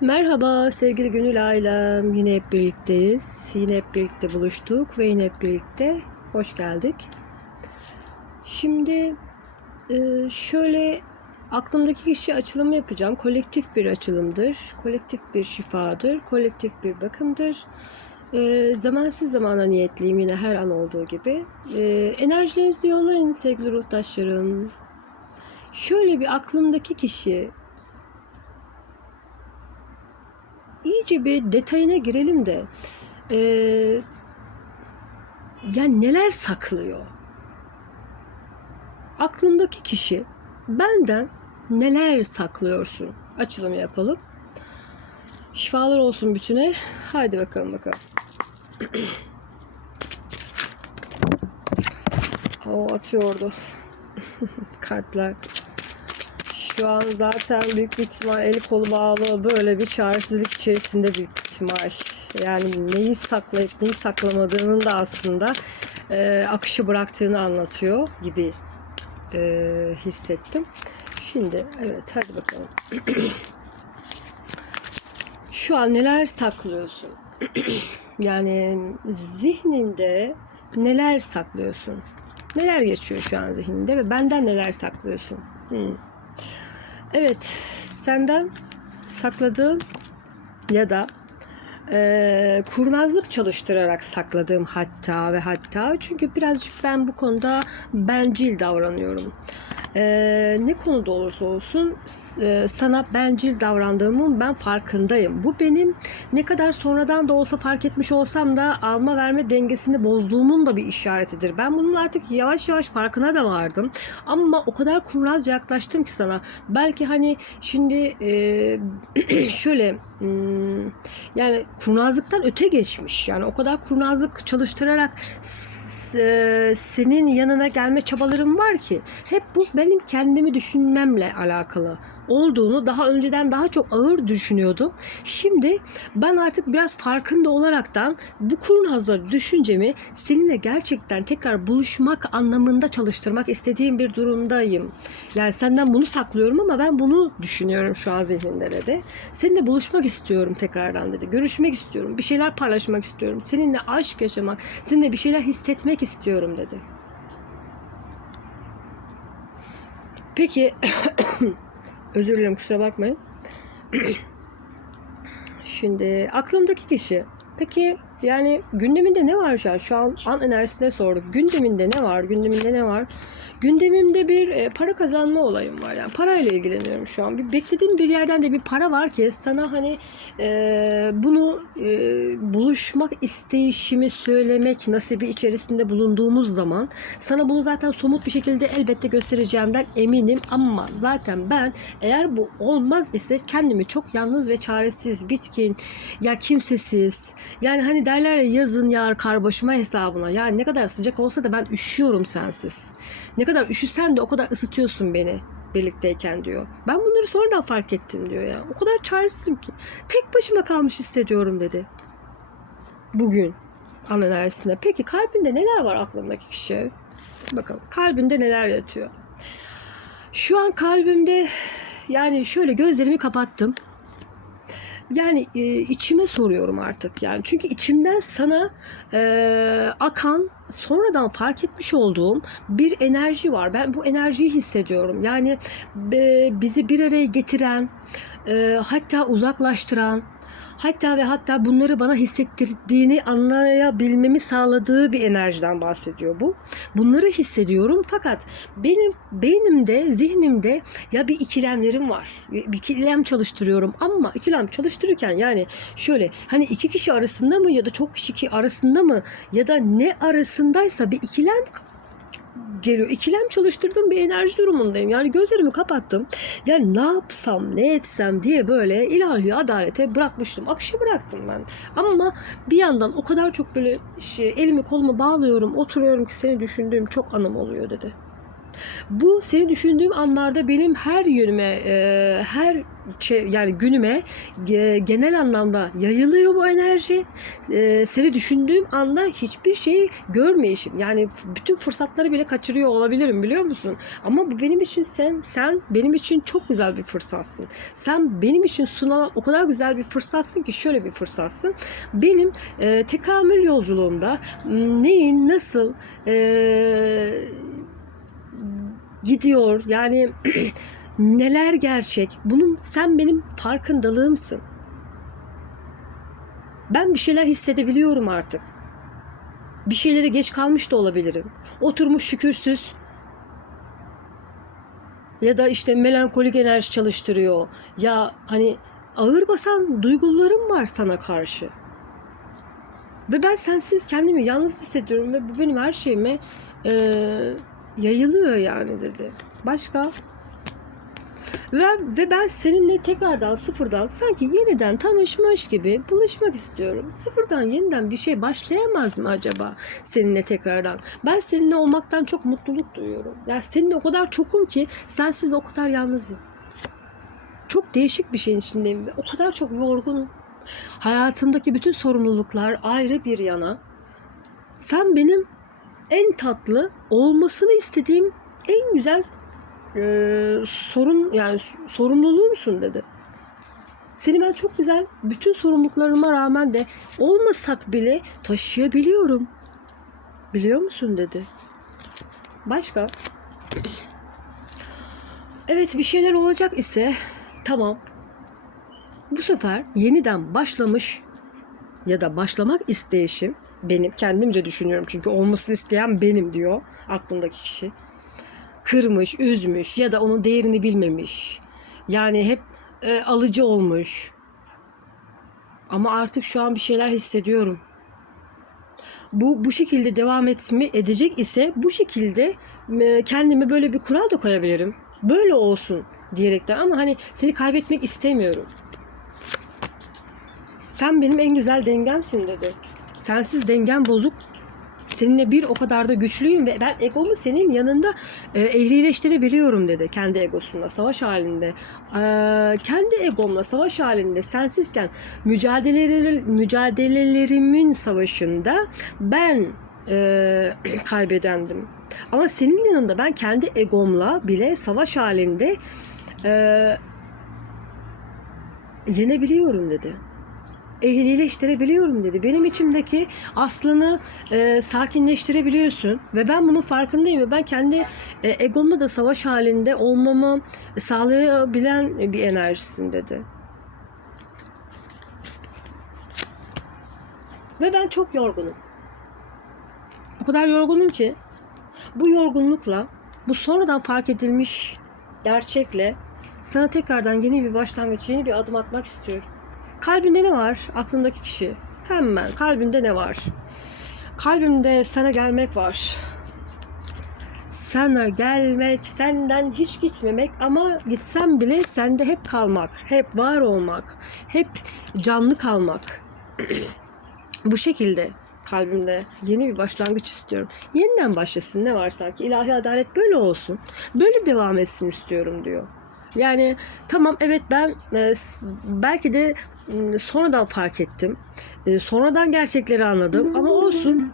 Merhaba sevgili Gönül ailem. Yine hep birlikteyiz. Yine hep birlikte buluştuk ve yine hep birlikte hoş geldik. Şimdi e, şöyle aklımdaki kişi açılımı yapacağım. Kolektif bir açılımdır. Kolektif bir şifadır. Kolektif bir bakımdır. E, zamansız zamana niyetliyim yine her an olduğu gibi. E, enerjilerinizi yollayın sevgili ruhtaşlarım. Şöyle bir aklımdaki kişi iyice bir detayına girelim de e, yani neler saklıyor? Aklımdaki kişi benden neler saklıyorsun? Açılımı yapalım. Şifalar olsun bütüne. Haydi bakalım bakalım. o atıyordu. Kartlar. Şu an zaten büyük bir ihtimal eli kolu bağlı böyle bir çaresizlik içerisinde büyük ihtimal. Yani neyi saklayıp neyi saklamadığının da aslında e, akışı bıraktığını anlatıyor gibi e, hissettim. Şimdi evet hadi bakalım. Şu an neler saklıyorsun? yani zihninde neler saklıyorsun? Neler geçiyor şu an zihninde ve benden neler saklıyorsun? Hmm. Evet, senden sakladığım ya da e, kurnazlık çalıştırarak sakladığım hatta ve hatta çünkü birazcık ben bu konuda bencil davranıyorum. E, ne konuda olursa olsun e, sana bencil davrandığımın ben farkındayım. Bu benim ne kadar sonradan da olsa fark etmiş olsam da alma verme dengesini bozduğumun da bir işaretidir. Ben bunun artık yavaş yavaş farkına da vardım. Ama o kadar kurnazca yaklaştım ki sana. Belki hani şimdi e, şöyle hmm, yani kurnazlıktan öte geçmiş. Yani o kadar kurnazlık çalıştırarak e, senin yanına gelme çabalarım var ki hep bu benim kendimi düşünmemle alakalı olduğunu daha önceden daha çok ağır düşünüyordum. Şimdi ben artık biraz farkında olaraktan bu kurnazlar düşüncemi seninle gerçekten tekrar buluşmak anlamında çalıştırmak istediğim bir durumdayım. Yani senden bunu saklıyorum ama ben bunu düşünüyorum şu an zihnimde dedi. Seninle buluşmak istiyorum tekrardan dedi. Görüşmek istiyorum. Bir şeyler paylaşmak istiyorum. Seninle aşk yaşamak, seninle bir şeyler hissetmek istiyorum dedi. Peki Özür dilerim kusura bakmayın. Şimdi aklımdaki kişi. Peki yani gündeminde ne var şu an? Şu an an enerjisine sorduk. Gündeminde ne var? Gündeminde ne var? Gündemimde bir e, para kazanma olayım var. Yani parayla ilgileniyorum şu an. Bir beklediğim bir yerden de bir para var ki sana hani e, bunu e, buluşmak isteyişimi söylemek nasibi içerisinde bulunduğumuz zaman sana bunu zaten somut bir şekilde elbette göstereceğimden eminim ama zaten ben eğer bu olmaz ise kendimi çok yalnız ve çaresiz, bitkin, ya kimsesiz. Yani hani derler ya yazın yağar kar başıma hesabına. Yani ne kadar sıcak olsa da ben üşüyorum sensiz. Ne kadar üşüsem de o kadar ısıtıyorsun beni birlikteyken diyor. Ben bunları sonradan fark ettim diyor ya. O kadar çaresizim ki. Tek başıma kalmış hissediyorum dedi. Bugün an enerjisinde. Peki kalbinde neler var aklımdaki kişi? Bakalım kalbinde neler yatıyor. Şu an kalbimde yani şöyle gözlerimi kapattım. Yani e, içime soruyorum artık yani çünkü içimden sana e, akan sonradan fark etmiş olduğum bir enerji var. Ben bu enerjiyi hissediyorum. Yani e, bizi bir araya getiren, e, hatta uzaklaştıran, hatta ve hatta bunları bana hissettirdiğini anlayabilmemi sağladığı bir enerjiden bahsediyor bu. Bunları hissediyorum fakat benim beynimde, zihnimde ya bir ikilemlerim var. Bir ikilem çalıştırıyorum ama ikilem çalıştırırken yani şöyle hani iki kişi arasında mı ya da çok kişi arasında mı ya da ne arasındaysa bir ikilem geliyor. İkilem çalıştırdığım bir enerji durumundayım. Yani gözlerimi kapattım. Yani ne yapsam, ne etsem diye böyle ilahi adalete bırakmıştım. Akışı bıraktım ben. Ama bir yandan o kadar çok böyle şey, elimi kolumu bağlıyorum, oturuyorum ki seni düşündüğüm çok anım oluyor dedi. Bu seni düşündüğüm anlarda benim her yönüme, e, her yani günüme ge- genel anlamda yayılıyor bu enerji. Ee, seni düşündüğüm anda hiçbir şey görmeyişim. Yani bütün fırsatları bile kaçırıyor olabilirim biliyor musun? Ama bu benim için sen sen benim için çok güzel bir fırsatsın. Sen benim için sunulan o kadar güzel bir fırsatsın ki şöyle bir fırsatsın. Benim e, tekamül yolculuğumda neyin nasıl e, gidiyor yani neler gerçek bunun sen benim farkındalığımsın. Ben bir şeyler hissedebiliyorum artık. Bir şeylere geç kalmış da olabilirim. Oturmuş şükürsüz ya da işte melankolik enerji çalıştırıyor. Ya hani ağır basan duygularım var sana karşı. Ve ben sensiz kendimi yalnız hissediyorum ve bu benim her şeyime eee, yayılıyor yani dedi. Başka? Ve, ve ben seninle tekrardan sıfırdan sanki yeniden tanışmış gibi buluşmak istiyorum. Sıfırdan yeniden bir şey başlayamaz mı acaba seninle tekrardan? Ben seninle olmaktan çok mutluluk duyuyorum. Ya seninle o kadar çokum ki sensiz o kadar yalnızım. Çok değişik bir şeyin içindeyim ve o kadar çok yorgunum. Hayatımdaki bütün sorumluluklar ayrı bir yana. Sen benim en tatlı olmasını istediğim en güzel e, sorun yani sorumluluğumsun dedi. Seni ben çok güzel bütün sorumluluklarıma rağmen de olmasak bile taşıyabiliyorum. Biliyor musun dedi. Başka? Evet bir şeyler olacak ise tamam. Bu sefer yeniden başlamış ya da başlamak isteyişim benim kendimce düşünüyorum çünkü olmasını isteyen benim diyor aklımdaki kişi kırmış, üzmüş ya da onun değerini bilmemiş. Yani hep e, alıcı olmuş. Ama artık şu an bir şeyler hissediyorum. Bu bu şekilde devam etme edecek ise bu şekilde e, kendime böyle bir kural da koyabilirim. Böyle olsun diyerekten ama hani seni kaybetmek istemiyorum. Sen benim en güzel dengemsin dedi. Sensiz dengem bozuk Seninle bir o kadar da güçlüyüm ve ben egomu senin yanında e, ehlileştirebiliyorum dedi kendi egosunda savaş halinde. E, kendi egomla savaş halinde sensizken mücadeleleri, mücadelelerimin savaşında ben e, kaybedendim. Ama senin yanında ben kendi egomla bile savaş halinde e, yenebiliyorum dedi ehlileştirebiliyorum dedi. Benim içimdeki aslını e, sakinleştirebiliyorsun ve ben bunun farkındayım ve ben kendi e, egomla da savaş halinde olmamı sağlayabilen bir enerjisin dedi. Ve ben çok yorgunum. O kadar yorgunum ki bu yorgunlukla, bu sonradan fark edilmiş gerçekle sana tekrardan yeni bir başlangıç, yeni bir adım atmak istiyorum. Kalbinde ne var? Aklındaki kişi. Hemen kalbinde ne var? Kalbimde sana gelmek var. Sana gelmek, senden hiç gitmemek ama gitsem bile sende hep kalmak, hep var olmak, hep canlı kalmak. Bu şekilde kalbimde yeni bir başlangıç istiyorum. Yeniden başlasın ne var sanki ilahi adalet böyle olsun. Böyle devam etsin istiyorum diyor. Yani tamam evet ben e, belki de m, sonradan fark ettim. E, sonradan gerçekleri anladım ama olsun.